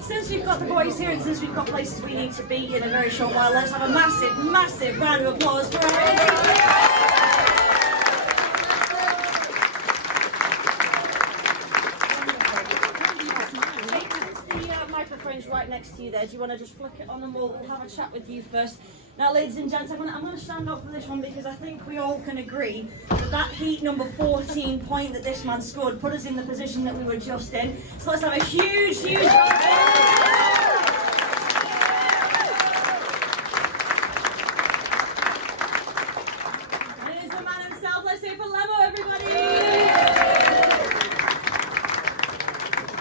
Since we've got the boys here and since we've got places we need to be in a very short while, let's have a massive, massive round of applause for our microphone's right next to you there. Do you want to just flick it on and we'll have a chat with you first? Now, ladies and gents, I'm going to stand up for this one because I think we all can agree that heat number 14 point that this man scored put us in the position that we were just in. So let's have a huge, huge round of applause. And it is the man himself. Let's say for Lemo, everybody.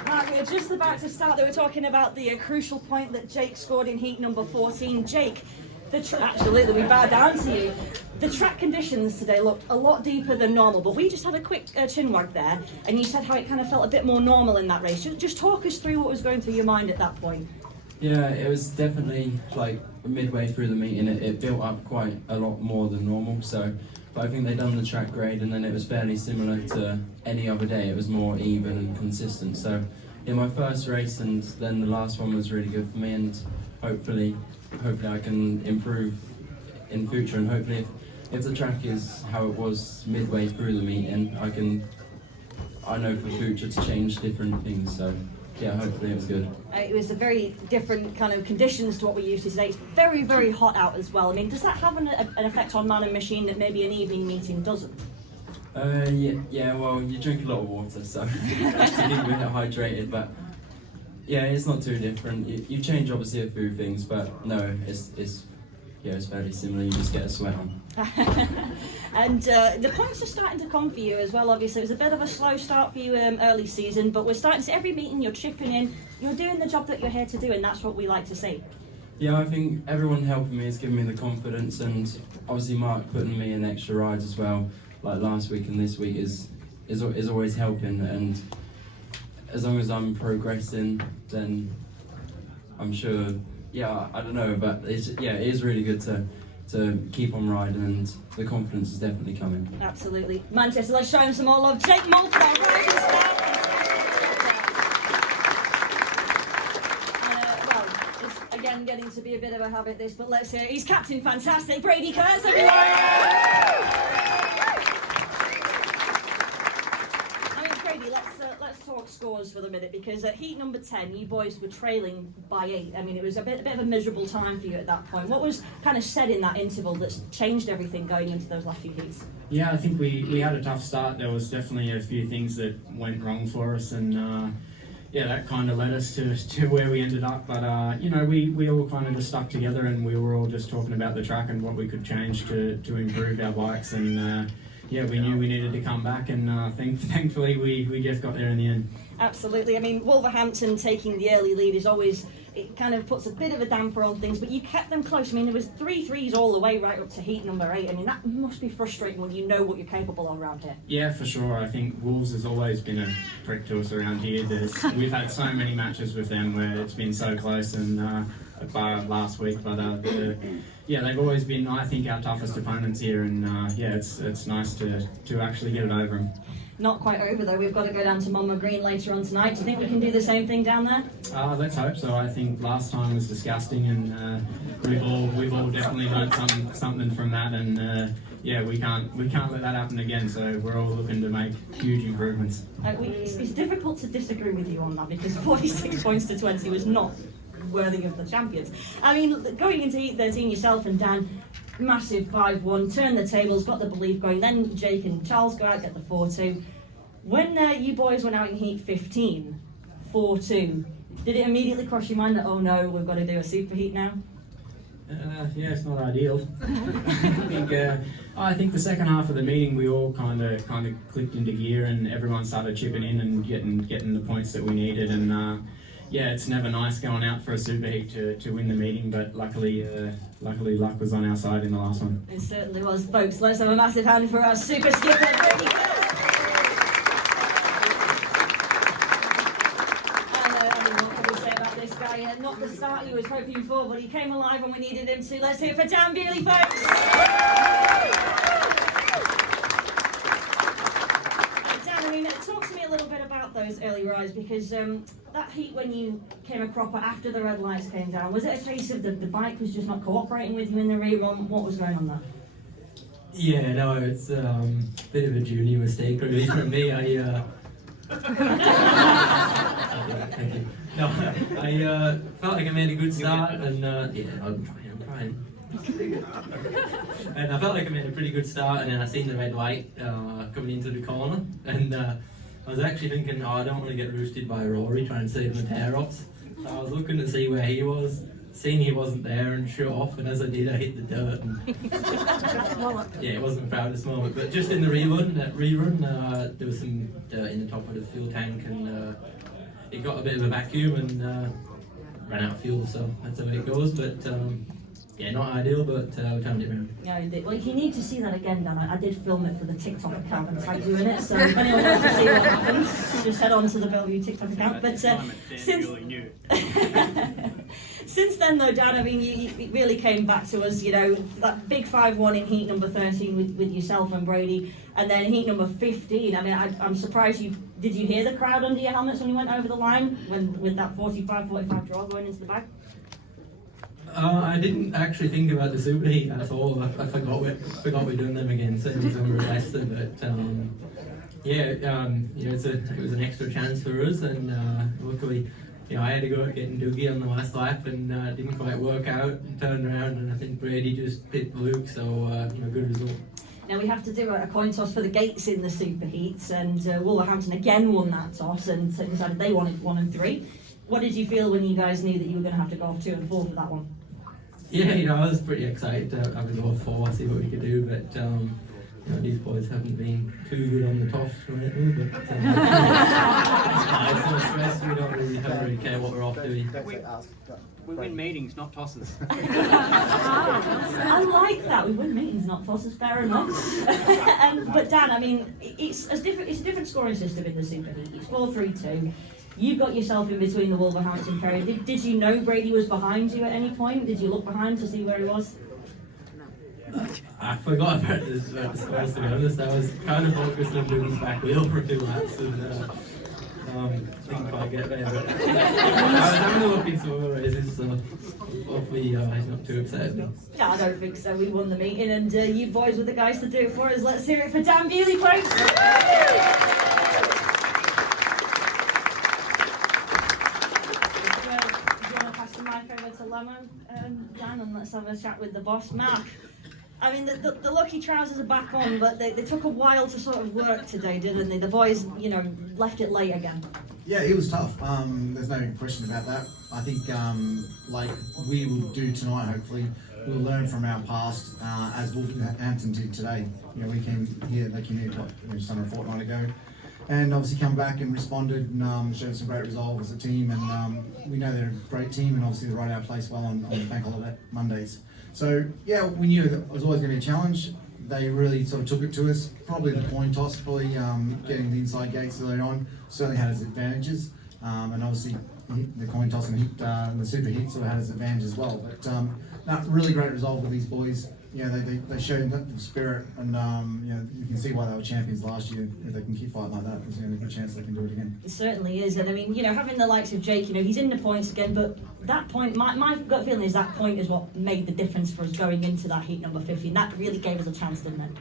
Right, we're just about to start. They were talking about the crucial point that Jake scored in heat number 14. Jake, absolutely, we bow down to you. The track conditions today looked a lot deeper than normal, but we just had a quick chin wag there, and you said how it kind of felt a bit more normal in that race. Just talk us through what was going through your mind at that point. Yeah, it was definitely like midway through the meeting, it built up quite a lot more than normal. So, but I think they done the track grade, and then it was fairly similar to any other day. It was more even and consistent. So, in my first race, and then the last one was really good for me, and hopefully I can improve in future, and hopefully if the track is how it was midway through the meeting, I know for future to change different things. So yeah, hopefully it was good. It was a very different kind of conditions to what we used to today. It's very, very hot out as well. I mean, does that have an effect on man and machine that maybe an evening meeting doesn't? Yeah, well, you drink a lot of water, so to keep a bit hydrated, but yeah, it's not too different. You change obviously a few things, but no, it's fairly similar. You just get a sweat on. And the points are starting to come for you as well. Obviously, it was a bit of a slow start for you early season, but we're starting to see every meeting you're chipping in. You're doing the job that you're here to do, and that's what we like to see. Yeah, I think everyone helping me has given me the confidence, and obviously Mark putting me in extra rides as well, like last week and this week is always helping. And as long as I'm progressing, then I'm sure. Yeah, I don't know, but it is really good to keep on riding, and the confidence is definitely coming. Absolutely. Manchester, let's show him some more love. Jake Moulton, our rising star. Well, it's again getting to be a bit of a habit this, but let's hear it. He's Captain Fantastic, Brady Kurtz, Let's talk scores for the minute, because at heat number 10 you boys were trailing by 8. I mean, it was a bit of a miserable time for you at that point. What was kind of said in that interval that's changed everything going into those last few heats? Yeah, I think we had a tough start. There was definitely a few things that went wrong for us, and that kind of led us to where we ended up. But we all kind of just stuck together, and we were all just talking about the track and what we could change to improve our bikes, and we knew we needed to come back, and thankfully we just got there in the end. Absolutely. I mean, Wolverhampton taking the early lead is always, it kind of puts a bit of a damper on things, but you kept them close. I mean, there was 3 threes all the way right up to heat number 8. I mean, that must be frustrating when you know what you're capable of around here. Yeah, for sure. I think Wolves has always been a prick to us around here. We've had so many matches with them where it's been so close, and bar last week, but they've always been, I think, our toughest opponents here, and it's nice to actually get it over them. Not quite over though. We've got to go down to Monmouth Green later on tonight. Do you think we can do the same thing down there? Let's hope so. I think last time was disgusting, and we've all definitely learned something from that, and we can't let that happen again. So we're all looking to make huge improvements. It's difficult to disagree with you on that, because 46 points to 20 was not worthy of the champions. I mean, going into heat 13, yourself and Dan, massive 5-1, turn the tables, got the belief going. Then Jake and Charles go out, get the 4-2. When you boys went out in heat 15, 4-2, did it immediately cross your mind that, oh no, we've got to do a super heat now? It's not ideal. I think the second half of the meeting we all kind of clicked into gear, and everyone started chipping in and getting the points that we needed, and it's never nice going out for a super heat to win the meeting, but luckily luck was on our side in the last one. It certainly was. Folks, let's have a massive hand for our super skipper, Brady Kurtz. What can we say about this guy? Not the start he was hoping for, but he came alive when we needed him to. Let's hear it for Dan Bealey, folks. Dan, I mean, talk to me a little bit about those those early rides, because that heat when you came a cropper after the red lights came down, was it a case of the bike was just not cooperating with you in the rerun? What was going on there? Yeah, no, it's a bit of a junior mistake really from me. Thank you. No, I felt like I made a good start, and yeah, I'm trying. And I felt like I made a pretty good start, and then I seen the red light coming into the corner, and I was actually thinking, oh, I don't want to get roosted by Rory trying to save my tear-offs. So I was looking to see where he was, seeing he wasn't there, and shut off, and as I did, I hit the dirt. And yeah, it wasn't the proudest moment, but just in the rerun, there was some dirt in the top of the fuel tank, and it got a bit of a vacuum and ran out of fuel, so that's the way it goes. But yeah, not ideal, but we turned it around. Yeah, indeed. Well, if you need to see that again, Dan, I did film it for the TikTok account and tag you in it, so if anyone wants to see what happens, just head on to the Belle Vue TikTok account. But since then, though, Dan, I mean, you really came back to us, you know, that big 5-1 in heat number 13 with yourself and Brady, and then heat number 15. I mean, I'm surprised did you hear the crowd under your helmets when you went over the line with that 45-45 draw going into the bag? I didn't actually think about the superheat at all. I forgot we're doing them again, so it was under Leicester. But yeah, you know, it was an extra chance for us, and luckily, you know, I had to go getting Dougie on the last lap, and didn't quite work out, and turned around, and I think Brady just pit Luke, so you know, good result. Now we have to do a coin toss for the gates in the superheats, and Wolverhampton again won that toss, and so decided they wanted 1 and 3. What did you feel when you guys knew that you were going to have to go off 2 and 4 for that one? Yeah, you know, I was pretty excited to have a go 4, see what we could do, but you know, these boys haven't been too good on the toss lately, but it's no stress, we don't really care what we're off doing. We win meetings, not tosses. I like that. We win meetings, not tosses. Fair enough. But Dan, I mean, it's a different scoring system in the superheat. It's 4-3-2. You got yourself in between the Wolverhampton period. Did you know Brady was behind you at any point? Did you look behind to see where he was? I forgot about this, to be honest. I was kind of focused on doing his back wheel for 2 laps, and didn't quite get there. But I was having a look in some of the races, so hopefully he's not too upset. Yeah, I don't think so. We won the meeting, and you boys were the guys to do it for us. Let's hear it for Dan Bewley, folks. Dan, and let's have a chat with the boss, Mark. I mean, the lucky trousers are back on, but they took a while to sort of work today, didn't they? The boys, you know, left it late again. Yeah, it was tough. There's no question about that. I think, like we will do tonight, hopefully, we'll learn from our past, as Wolverhampton did today. You know, they came here just under a fortnight ago, and obviously come back and responded and showed some great resolve as a team. And we know they're a great team, and obviously they ride our place well on bank holiday Mondays. So yeah, we knew that it was always going to be a challenge. They really sort of took it to us. Probably the coin toss, probably getting the inside gates early on certainly had its advantages, and obviously the coin toss and the super heat sort of had its advantage as well. But no, really great resolve with these boys. You know, they showed the spirit, and you know, you can see why they were champions last year. If they can keep fighting like that, there's a good chance they can do it again. It certainly is, and I mean, you know, having the likes of Jake, you know, he's in the points again, but that point, my gut feeling is that point is what made the difference for us going into that heat number 15. That really gave us a chance, didn't it?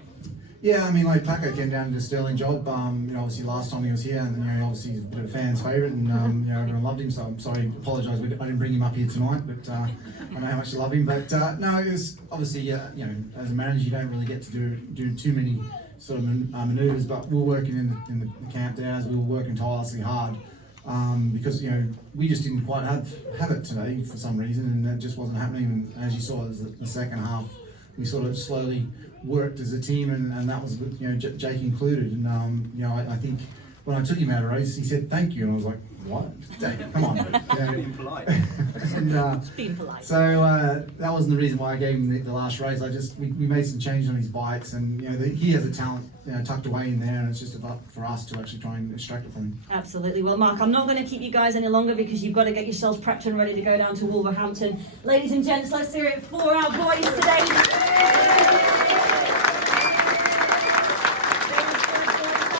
Yeah, I mean, like Paco came down and did a sterling job. You know, obviously last time he was here, and you know, obviously he's a bit of a fan's favourite, and you know, everyone loved him. So I'm sorry, apologise, I didn't bring him up here tonight, but I know how much you love him. But no, it was obviously, you know, as a manager, you don't really get to do too many sort of manoeuvres. But we were working in the camp days. We were working tirelessly hard because you know we just didn't quite have it today for some reason, and it just wasn't happening. And as you saw, the second half, we sort of slowly worked as a team, and that was, you know, Jake included. And you know, I think when I took him out of race, he said thank you, and I was like, what? Jake, come on. Being polite. And, Just being polite. So that wasn't the reason why I gave him the last race. We made some changes on his bikes, and you know, he has a talent, you know, tucked away in there, and it's just about for us to actually try and extract it from him. Absolutely. Well, Mark, I'm not going to keep you guys any longer because you've got to get yourselves prepped and ready to go down to Wolverhampton. Ladies and gents, let's hear it for our boys today.